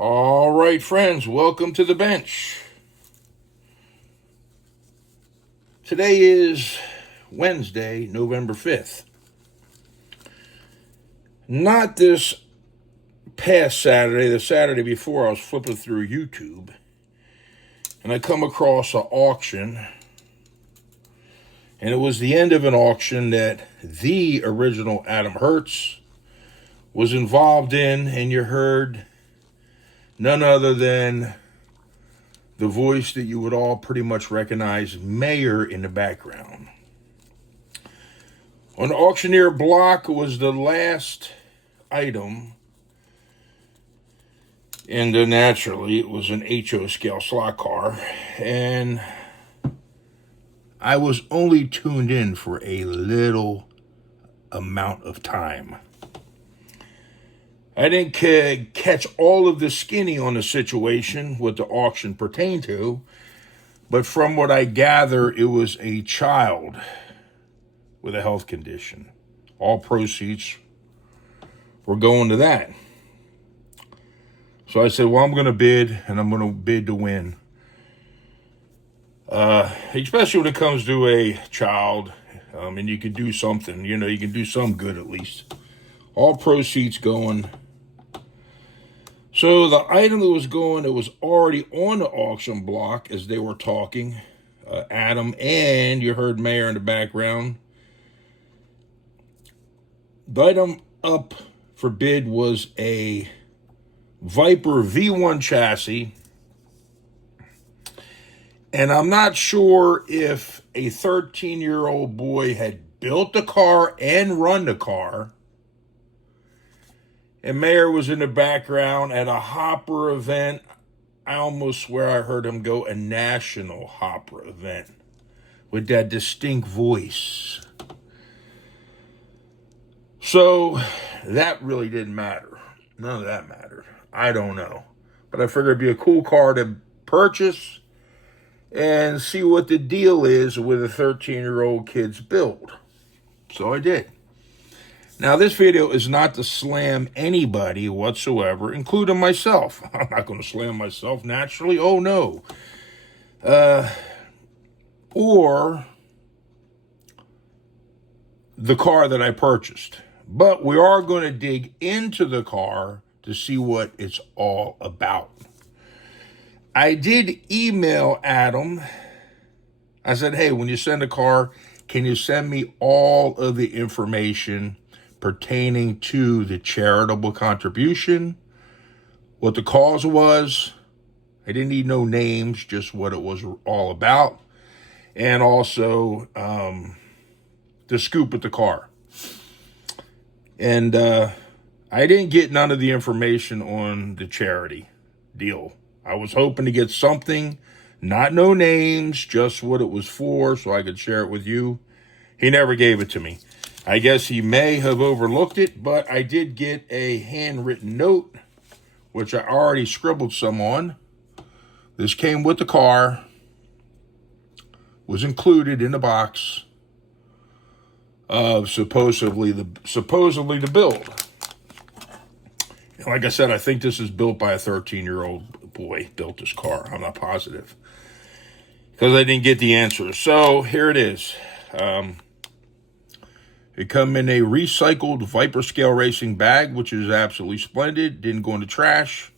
All right, friends, welcome to the bench. Today is Wednesday, November 5th. Not this past Saturday, the Saturday before, I was flipping through YouTube, and I come across an auction, and it was the end of an auction that the original Adam Hertz was involved in, and you heard none other than the voice that you would all pretty much recognize, Mayor, in the background. On the auctioneer block was the last item, and naturally it was an HO scale slot car, and I was only tuned in for a little amount of time. I didn't catch all of the skinny on the situation, what the auction pertained to, but from what I gather, it was a child with a health condition. All proceeds were going to that. So I said, well, I'm going to bid, and I'm going to bid to win. Especially when it comes to a child, and you can do something, you can do some good at least. All proceeds going. So the item that was going, it was already on the auction block as they were talking, Adam, and you heard Mayor in the background. The item up for bid was a Viper V1 chassis, and I'm not sure if a 13-year-old boy had built the car and run the car. And Mayor was in the background at a Hopper event. I almost swear I heard him go, a national Hopper event, with that distinct voice. So that really didn't matter. None of that mattered. I don't know. But I figured it'd be a cool car to purchase and see what the deal is with a 13-year-old kid's build. So I did. Now, this video is not to slam anybody whatsoever, including myself. I'm not going to slam myself naturally. Oh, no. Or the car that I purchased. But we are going to dig into the car to see what it's all about. I did email Adam. I said, hey, when you send a car, can you send me all of the information pertaining to the charitable contribution, what the cause was? I didn't need no names, just what it was all about, and also the scoop with the car. And I didn't get none of the information on the charity deal. I was hoping to get something, not no names, just what it was for, so I could share it with you. He never gave it to me. I guess he may have overlooked it, but I did get a handwritten note, which I already scribbled some on. This came with the car, was included in the box of supposedly the build. And like I said, I think this is built by a 13-year-old boy, built this car. I'm not positive, because I didn't get the answer. So here it is. It come in a recycled Viper scale racing bag, which is absolutely splendid. Didn't go in the trash.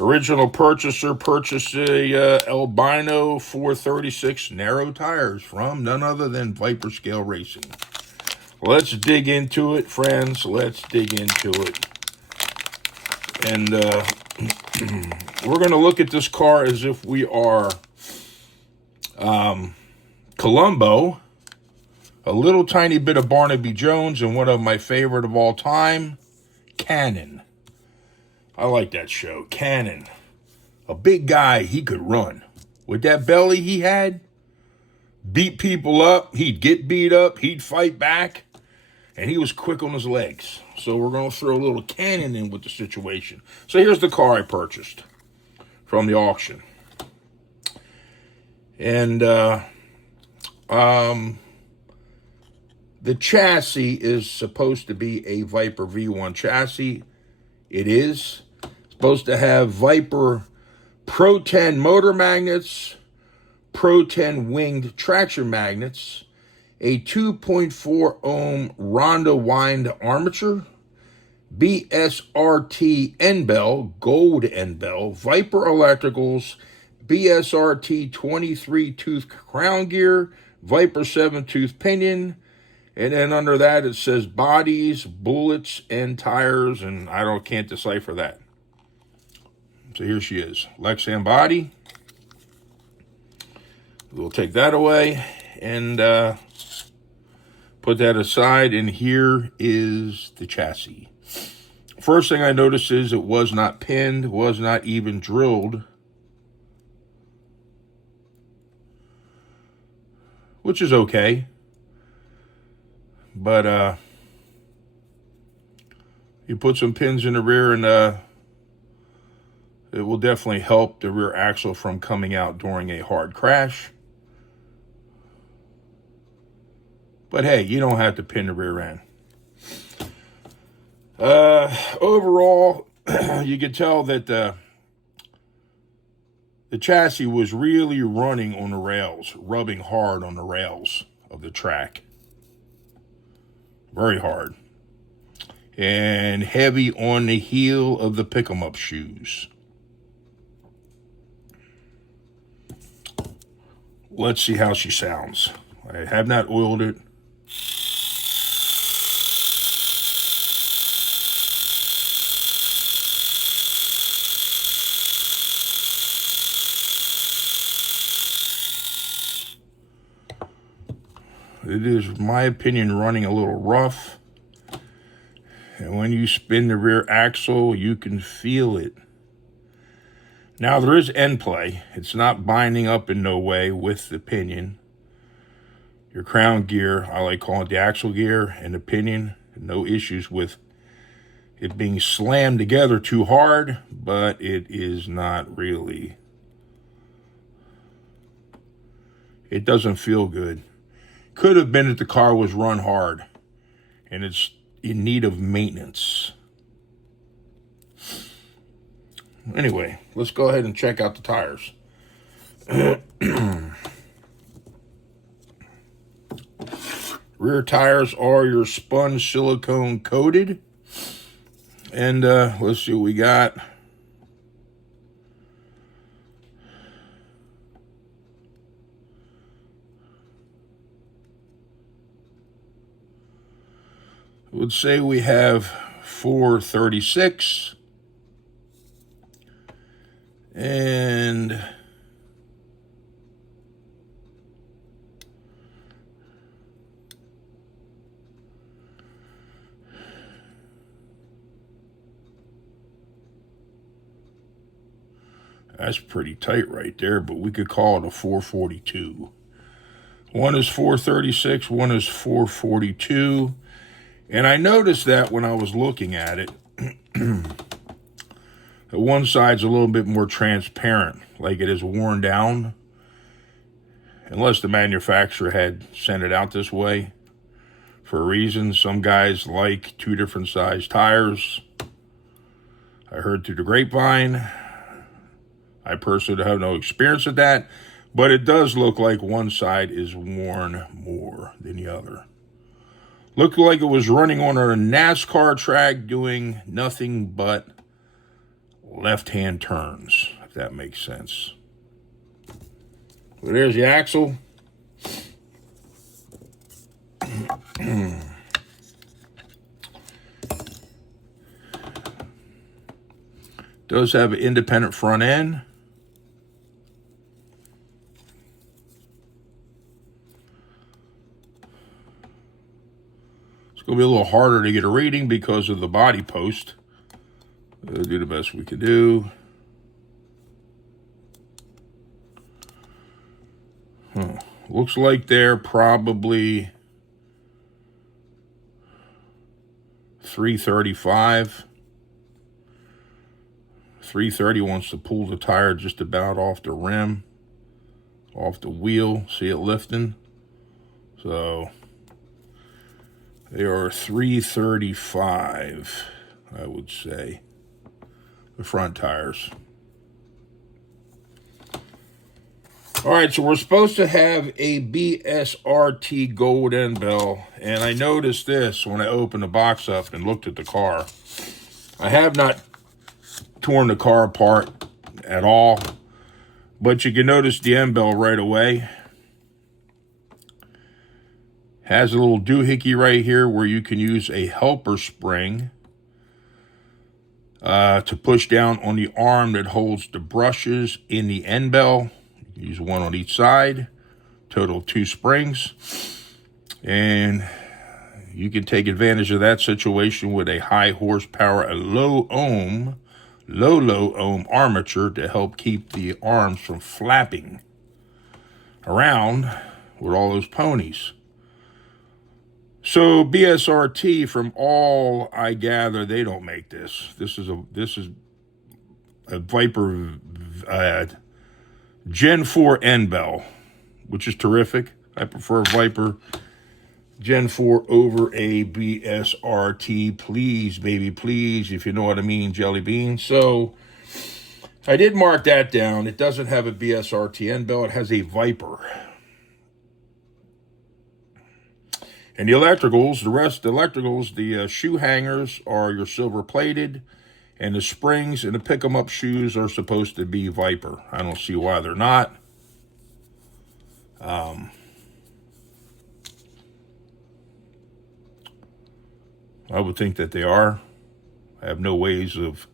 Original purchaser purchased a Albino 436 narrow tires from none other than Viper scale racing. Let's dig into it, friends. Let's dig into it. And we're going to look at this car as if we are Columbo, a little tiny bit of Barnaby Jones, and one of my favorite of all time, Cannon. I like that show, Cannon. A big guy, he could run. With that belly he had, beat people up, he'd get beat up, he'd fight back, and he was quick on his legs. So we're going to throw a little Cannon in with the situation. So here's the car I purchased from the auction. And the chassis is supposed to be a Viper V1 chassis. It is. Supposed to have Viper Pro 10 motor magnets, Pro 10 winged traction magnets, a 2.4 ohm Ronda wind armature, BSRT end bell, gold end bell, Viper electricals, BSRT 23 tooth crown gear, Viper 7 tooth pinion, and then under that it says bodies, bullets, and tires, and can't decipher that. So here she is, Lexan body. We'll take that away and put that aside, and here is the chassis. First thing I noticed is it was not pinned, was not even drilled, which is okay. But you put some pins in the rear, and it will definitely help the rear axle from coming out during a hard crash. But hey, you don't have to pin the rear end. Overall, you could tell that the chassis was really running on the rails, rubbing hard on the rails of the track. Very hard. And heavy on the heel of the pick-em-up shoes. Let's see how she sounds. I have not oiled it. It is, in my opinion, running a little rough. And when you spin the rear axle, you can feel it. Now, there is end play. It's not binding up in no way with the pinion. Your crown gear, I like calling it the axle gear, and the pinion, no issues with it being slammed together too hard, but it is not really. It doesn't feel good. Could have been that the car was run hard and it's in need of maintenance. Anyway, let's go ahead and check out the tires. Rear tires are your sponge silicone coated. And let's see what we got. I would say we have 436. And that's pretty tight right there, but we could call it a 442. One is 436, one is 442. And I noticed that when I was looking at it, the one side's a little bit more transparent, like it is worn down. Unless the manufacturer had sent it out this way for a reason. Some guys like two different size tires. I heard through the grapevine. I personally have no experience with that, but it does look like one side is worn more than the other. Looked like it was running on a NASCAR track doing nothing but left-hand turns, if that makes sense. Well, there's the axle. Does have an independent front end. It's going to be a little harder to get a reading because of the body post. We'll do the best we can do. Looks like they're probably 335. 330 wants to pull the tire just about off the rim, off the wheel. See it lifting? So they are 335, I would say. the front tires. All right, so we're supposed to have a BSRT gold end bell, and I noticed this when I opened the box up and looked at the car. I have not torn the car apart at all, but you can notice the end bell right away. Has a little doohickey right here where you can use a helper spring to push down on the arm that holds the brushes in the end bell. Use one on each side, total 2 springs. And you can take advantage of that situation with a high horsepower, a low ohm armature to help keep the arms from flapping around with all those ponies. So BSRT, from all I gather, they don't make this. This is a Viper Gen 4 end bell, which is terrific. I prefer Viper Gen 4 over a BSRT. Please, baby, please, if you know what I mean, jelly bean. So I did mark that down. It doesn't have a BSRT end bell. It has a Viper. And the electricals, the shoe hangers are your silver plated, and the springs and the pick 'em up shoes are supposed to be Viper. I don't see why they're not. I would think that they are. I have no ways of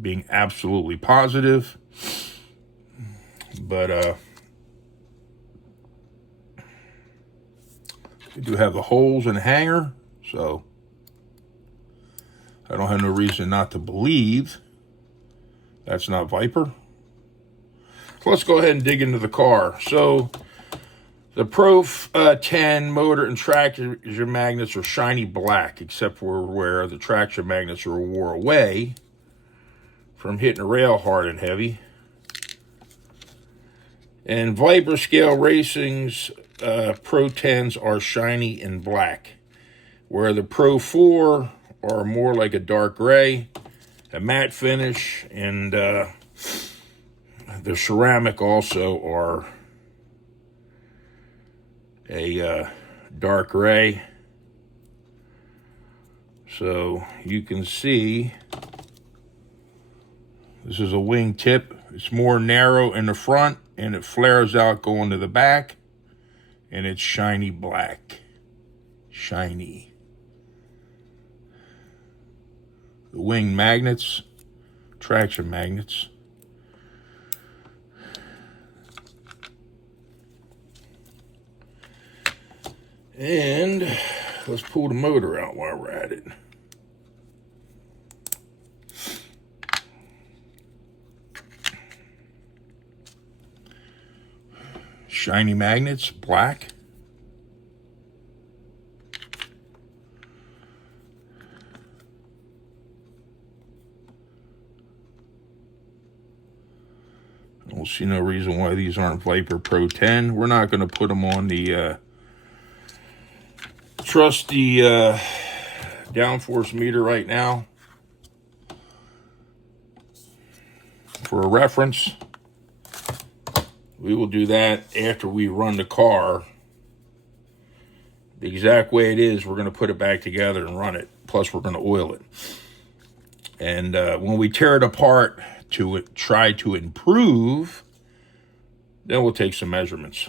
being absolutely positive, but we do have the holes in the hanger, so I don't have no reason not to believe that's not Viper. So let's go ahead and dig into the car. So the Pro 10 motor and traction magnets are shiny black, except for where the traction magnets are wore away from hitting the rail hard and heavy. And Viper Scale Racing's Pro 10s are shiny and black, where the Pro 4 are more like a dark gray, a matte finish, and the ceramic also are a dark gray. So you can see this is a wing tip. It's more narrow in the front and it flares out going to the back, and it's shiny black. Shiny. The wing magnets, traction magnets. And let's pull the motor out while we're at it. Shiny magnets, black. I don't see no reason why these aren't Viper Pro 10. We're not going to put them on the trusty downforce meter right now. For a reference, we will do that after we run the car. The exact way it is, we're going to put it back together and run it. Plus, we're going to oil it. And when we tear it apart to try to improve, then we'll take some measurements.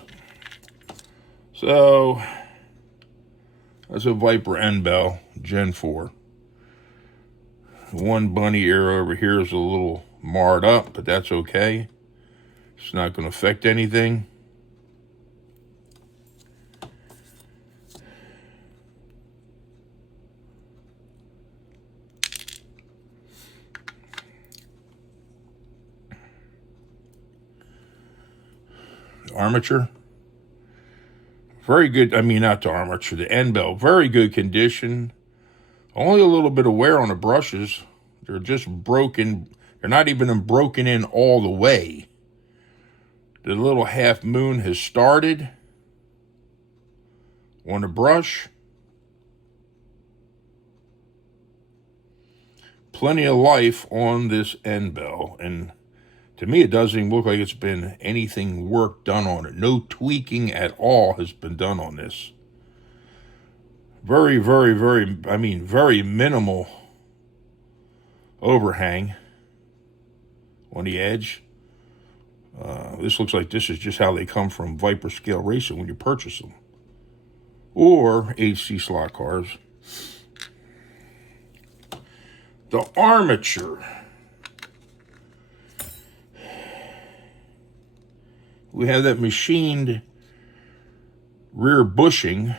So that's a Viper end bell, Gen 4. One bunny ear over here is a little marred up, but that's okay. It's not going to affect anything. Armature, very good. I mean, not the armature, the end bell, very good condition. Only a little bit of wear on the brushes. They're just broken. They're not even broken in all the way. The little half moon has started on the brush, plenty of life on this end bell, and to me it doesn't even look like it's been anything work done on it. No tweaking at all has been done on this. Very, very, very, very minimal overhang on the edge. This looks like this is just how they come from Viper Scale Racing when you purchase them, or HC slot cars. The armature. We have that machined rear bushing.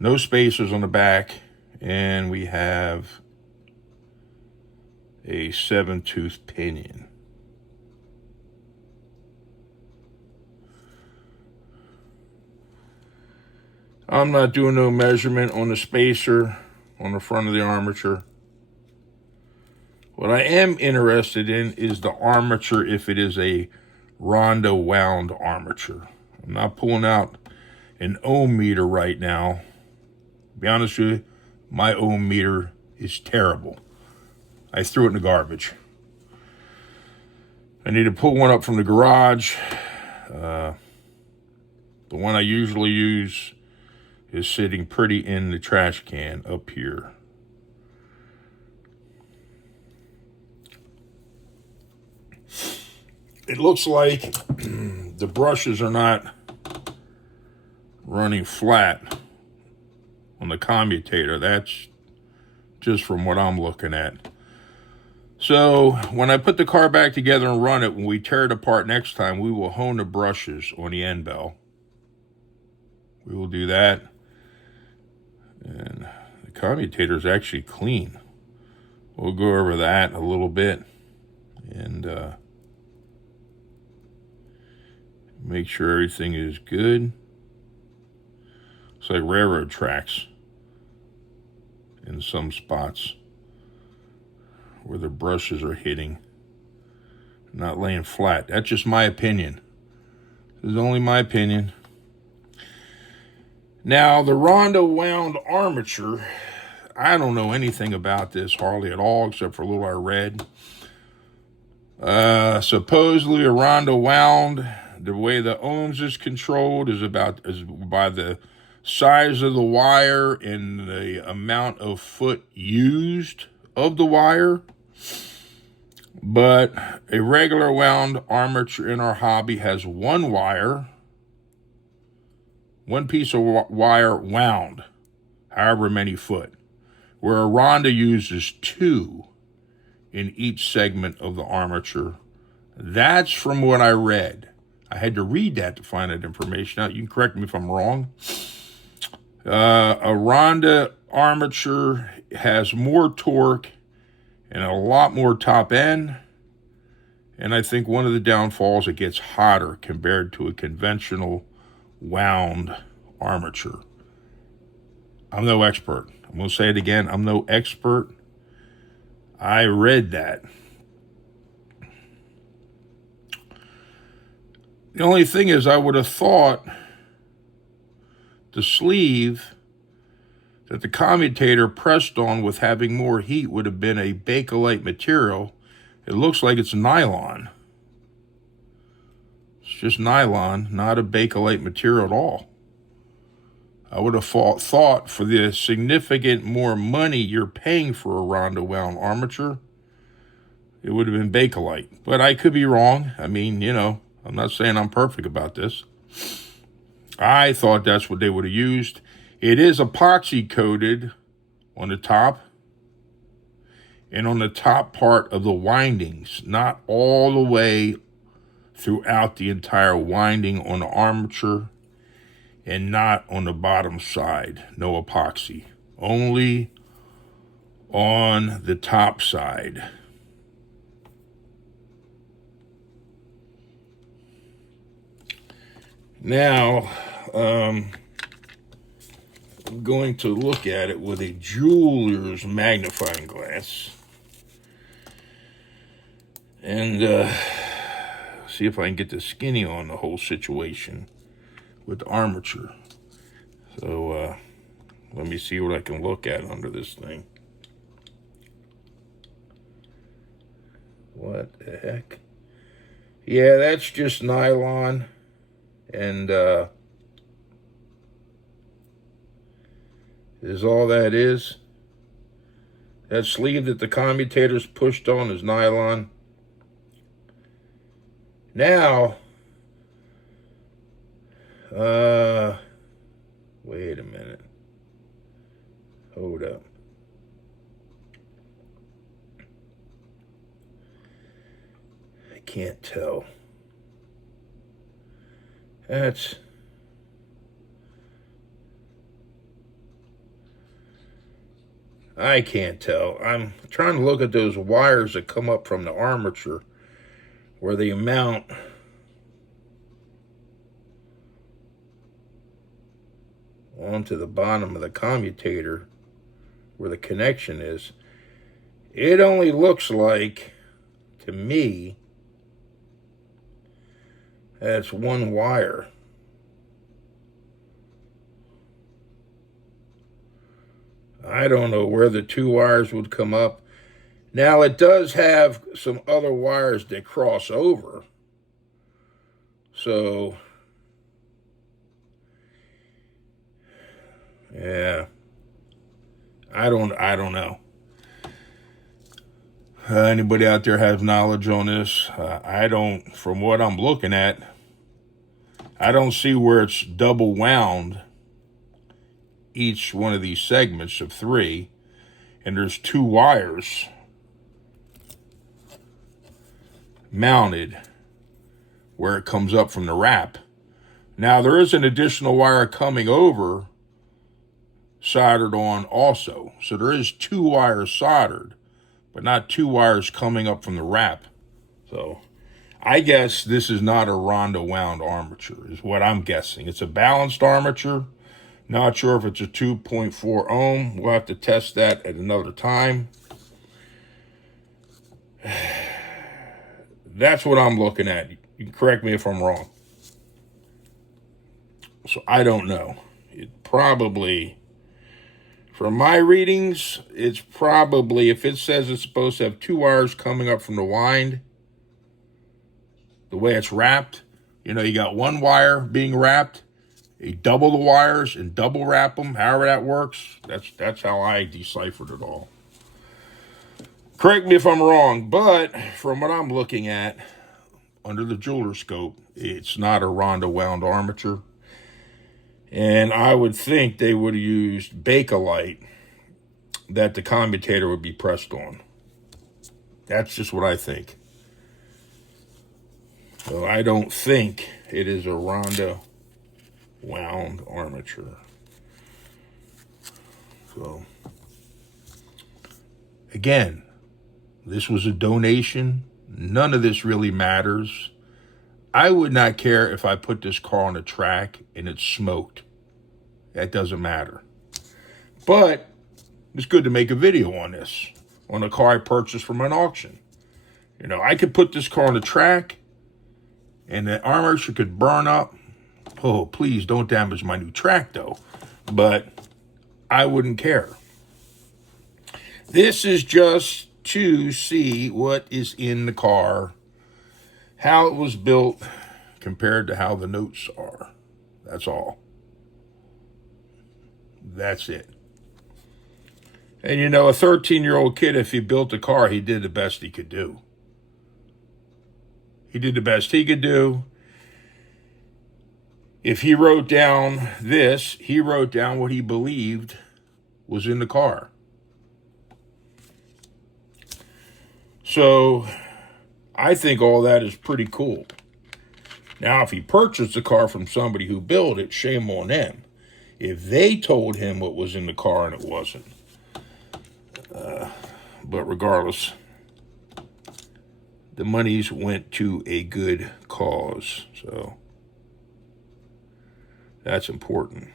No spacers on the back, and we have a 7-tooth pinion. I'm not doing no measurement on the spacer on the front of the armature. What I am interested in is the armature, if it is a Ronda wound armature. I'm not pulling out an ohm meter right now. To be honest with you, my ohm meter is terrible. I threw it in the garbage. I need to pull one up from the garage. The one I usually use is sitting pretty in the trash can up here. It looks like the brushes are not running flat on the commutator. That's just from what I'm looking at. So when I put the car back together and run it, when we tear it apart next time, we will hone the brushes on the end bell. We will do that. And the commutator is actually clean. We'll go over that a little bit and make sure everything is good. It's like railroad tracks in some spots where the brushes are hitting, not laying flat. That's just my opinion. This is only my opinion. Now, the Ronda wound armature, I don't know anything about this hardly at all, except for a little I read. Supposedly a Ronda wound, the way the ohms is controlled is by the size of the wire and the amount of foot used of the wire. But a regular wound armature in our hobby has one wire, one piece of wire wound, however many foot, where a Ronda uses two in each segment of the armature. That's from what I read. I had to read that to find that information out. You can correct me if I'm wrong. A Ronda armature has more torque and a lot more top end. And I think one of the downfalls, it gets hotter compared to a conventional wound armature. I'm no expert. I'm going to say it again. I'm no expert. I read that. The only thing is, I would have thought the sleeve that the commutator pressed on with having more heat would have been a Bakelite material. It looks like it's nylon. It's just nylon, not a Bakelite material at all. I would have thought for the significant more money you're paying for a Ronda wound armature, it would have been Bakelite. But I could be wrong. I mean, I'm not saying I'm perfect about this. I thought that's what they would have used. It is epoxy coated on the top and on the top part of the windings, not all the way throughout the entire winding on the armature, and not on the bottom side. No epoxy. Only on the top side. Now, I'm going to look at it with a jeweler's magnifying glass and see if I can get the skinny on the whole situation with the armature. So Let me see what I can look at under this thing. What the heck? Yeah, that's just nylon. And is all that is. That sleeve that the commutator's pushed on is nylon. Now, wait a minute. Hold up. I can't tell. I can't tell. I'm trying to look at those wires that come up from the armature where they mount onto the bottom of the commutator where the connection is. It only looks like, to me, that's one wire. I don't know where the two wires would come up. Now, it does have some other wires that cross over. So, yeah, I don't know. Anybody out there has knowledge on this? I don't, from what I'm looking at, I don't see where it's double wound, each one of these segments of 3, and there's 2 wires mounted where it comes up from the wrap. Now, there is an additional wire coming over soldered on also. So there is 2 wires soldered, but not 2 wires coming up from the wrap. So I guess this is not a Ronda wound armature, is what I'm guessing. It's a balanced armature. Not sure if it's a 2.4 ohm. We'll have to test that at another time. That's what I'm looking at. You can correct me if I'm wrong. So I don't know. It probably, from my readings, it's probably, if it says it's supposed to have 2 wires coming up from the wind, the way it's wrapped, you know, you got 1 wire being wrapped, you double the wires and double wrap them, however that works. That's how I deciphered it all. Correct me if I'm wrong, but from what I'm looking at, under the jeweler scope, it's not a Ronda wound armature. And I would think they would have used Bakelite that the commutator would be pressed on. That's just what I think. So I don't think it is a Ronda wound armature. So, again, this was a donation. None of this really matters. I would not care if I put this car on a track and it smoked. That doesn't matter. But it's good to make a video on this, on a car I purchased from an auction. You know, I could put this car on the track and the armature could burn up. Oh, please don't damage my new track, though. But I wouldn't care. This is just to see what is in the car, how it was built compared to how the notes are. That's all. That's it. And you know, a 13-year-old kid, if he built a car, he did the best he could do. He did the best he could do. If he wrote down this, he wrote down what he believed was in the car. So I think all that is pretty cool. Now, if he purchased the car from somebody who built it, shame on them. If they told him what was in the car and it wasn't. But regardless, the monies went to a good cause. So that's important.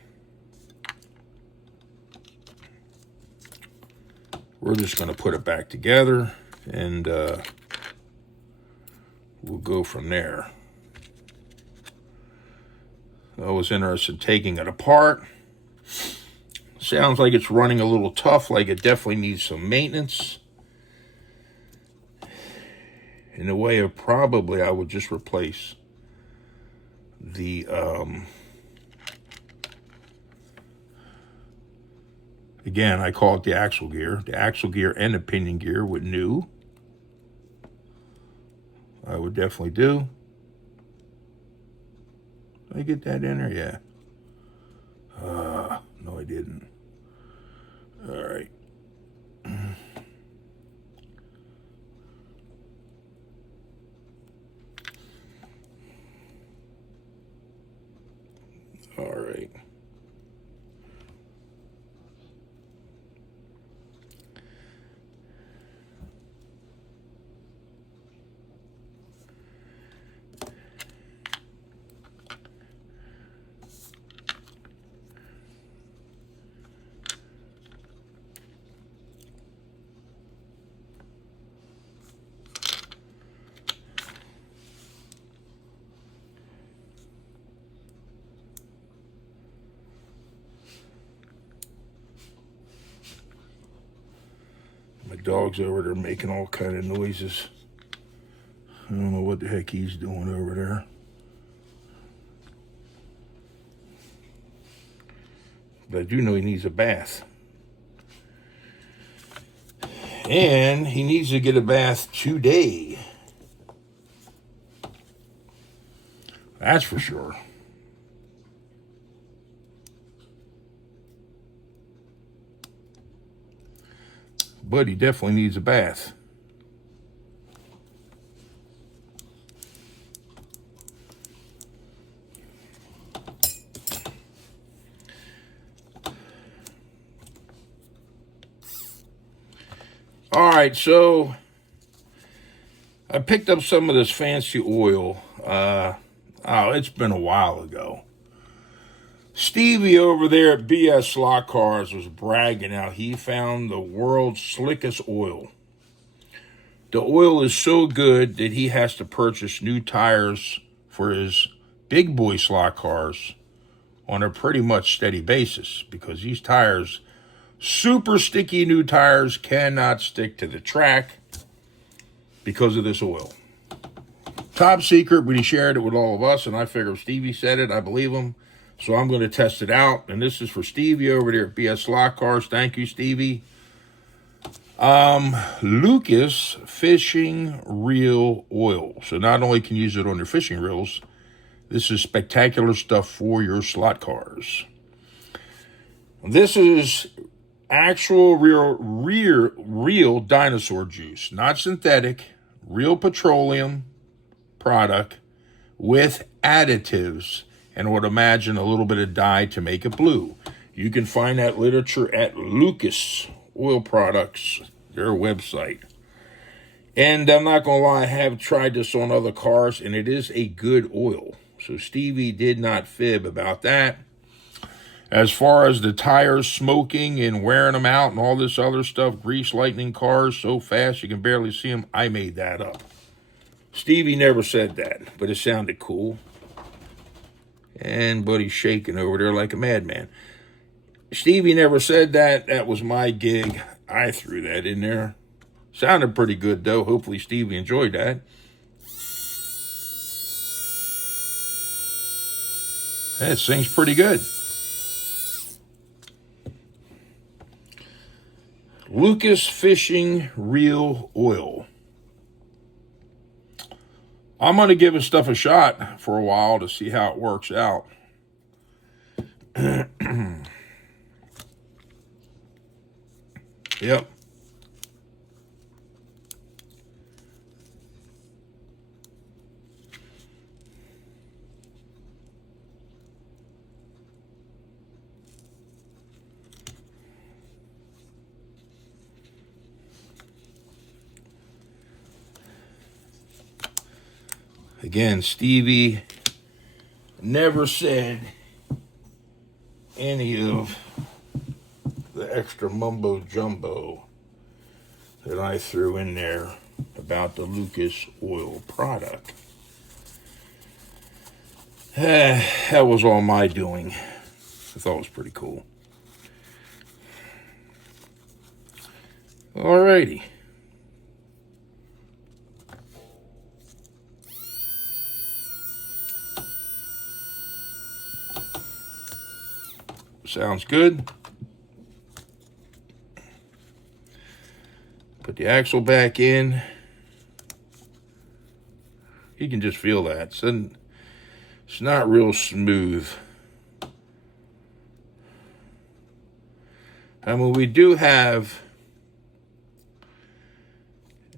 We're just going to put it back together and we'll go from there. I was interested in taking it apart, Sounds like it's running a little tough, like it definitely needs some maintenance. In a way of probably, I would just replace the, again, I call it the axle gear. The axle gear and the pinion gear with new. I would definitely do. Did I get that in there? Yeah. No, I didn't. All right. All right. My dog's over there making all kind of noises. I don't know what the heck he's doing over there. But I do know he needs a bath. And he needs to get a bath today. That's for sure. But he definitely needs a bath. All right, so I picked up some of this fancy oil. It's been a while ago. Stevie over there at BS Slot Cars was bragging how he found the world's slickest oil. The oil is so good that he has to purchase new tires for his big boy slot cars on a pretty much steady basis because these tires, super sticky new tires, cannot stick to the track because of this oil. Top secret, but he shared it with all of us, and I figure if Stevie said it, I believe him. So I'm going to test it out, and this is for Stevie over there at BS Slot Cars. Thank you, Stevie. Lucas Fishing Reel Oil. So not only can you use it on your fishing reels, this is spectacular stuff for your slot cars. This is actual real dinosaur juice, not synthetic, real petroleum product with additives, and would imagine a little bit of dye to make it blue. You can find that literature at Lucas Oil Products, their website. And I'm not going to lie, I have tried this on other cars, and it is a good oil. So Stevie did not fib about that. As far as the tires smoking and wearing them out and all this other stuff, grease lightning cars so fast you can barely see them, I made that up. Stevie never said that, but it sounded cool. And Buddy's shaking over there like a madman. Stevie never said that. That was my gig. I threw that in there. Sounded pretty good, though. Hopefully Stevie enjoyed that. That sings pretty good. Lucas Fishing Reel Oil. I'm going to give this stuff a shot for a while to see how it works out. Yep. Again, Stevie never said any of the extra mumbo jumbo that I threw in there about the Lucas oil product. That was all my doing. I thought it was pretty cool. Alrighty. Sounds good. Put the axle back in. You can just feel that. It's not real smooth. I mean, we do have,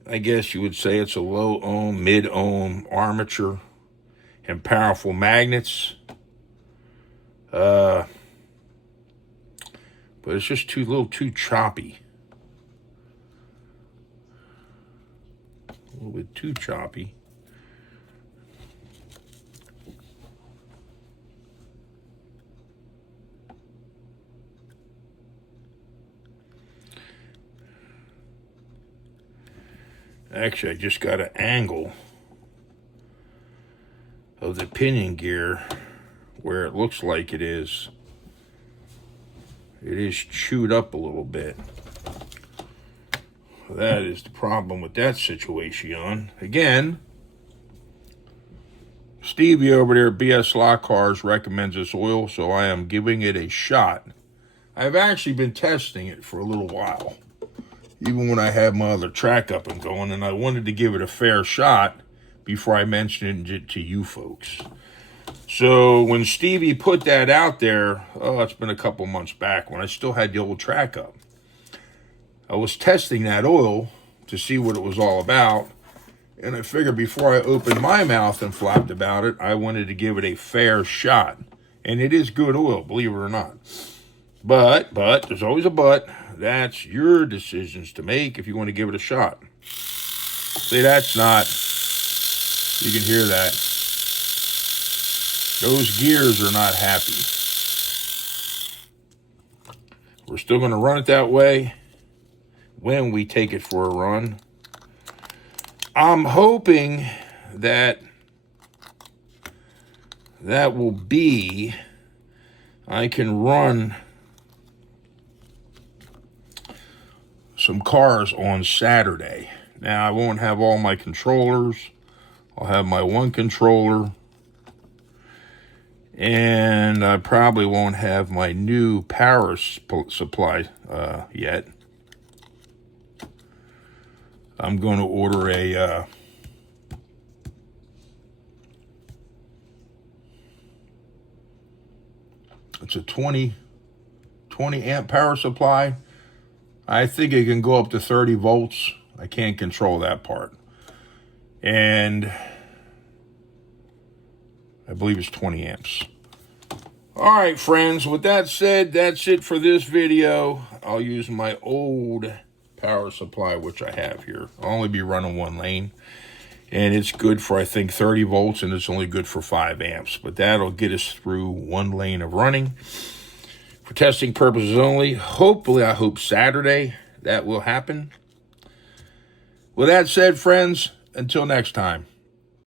I guess you would say it's a low ohm, mid ohm armature and powerful magnets. But it's just a little too choppy. A little bit too choppy. Actually, I just got an angle of the pinion gear where it looks like it is chewed up a little bit. That is the problem with that situation. Again, Stevie over there at BS Lock Cars recommends this oil, so I am giving it a shot. I've actually been testing it for a little while, even when I had my other track up and going, and I wanted to give it a fair shot before I mentioned it to you folks. So when Stevie put that out there, it's been a couple months back when I still had the old track up. I was testing that oil to see what it was all about, and I figured before I opened my mouth and flapped about it, I wanted to give it a fair shot. And it is good oil, believe it or not. But, there's always a but. That's your decisions to make if you want to give it a shot. See, that's not, you can hear that. Those gears are not happy. We're still going to run it that way when we take it for a run. I'm hoping that will be, I can run some cars on Saturday. Now, I won't have all my controllers. I'll have my one controller. And I probably won't have my new power supply yet. I'm going to order a it's a 20 amp power supply. I think it can go up to 30 volts. I can't control that part. And I believe it's 20 amps. All right, friends, with that said, that's it for this video. I'll use my old power supply, which I have here. I'll only be running one lane. And it's good for, I think, 30 volts, and it's only good for 5 amps. But that'll get us through one lane of running. For testing purposes only. Hopefully, I hope Saturday that will happen. With that said, friends, until next time.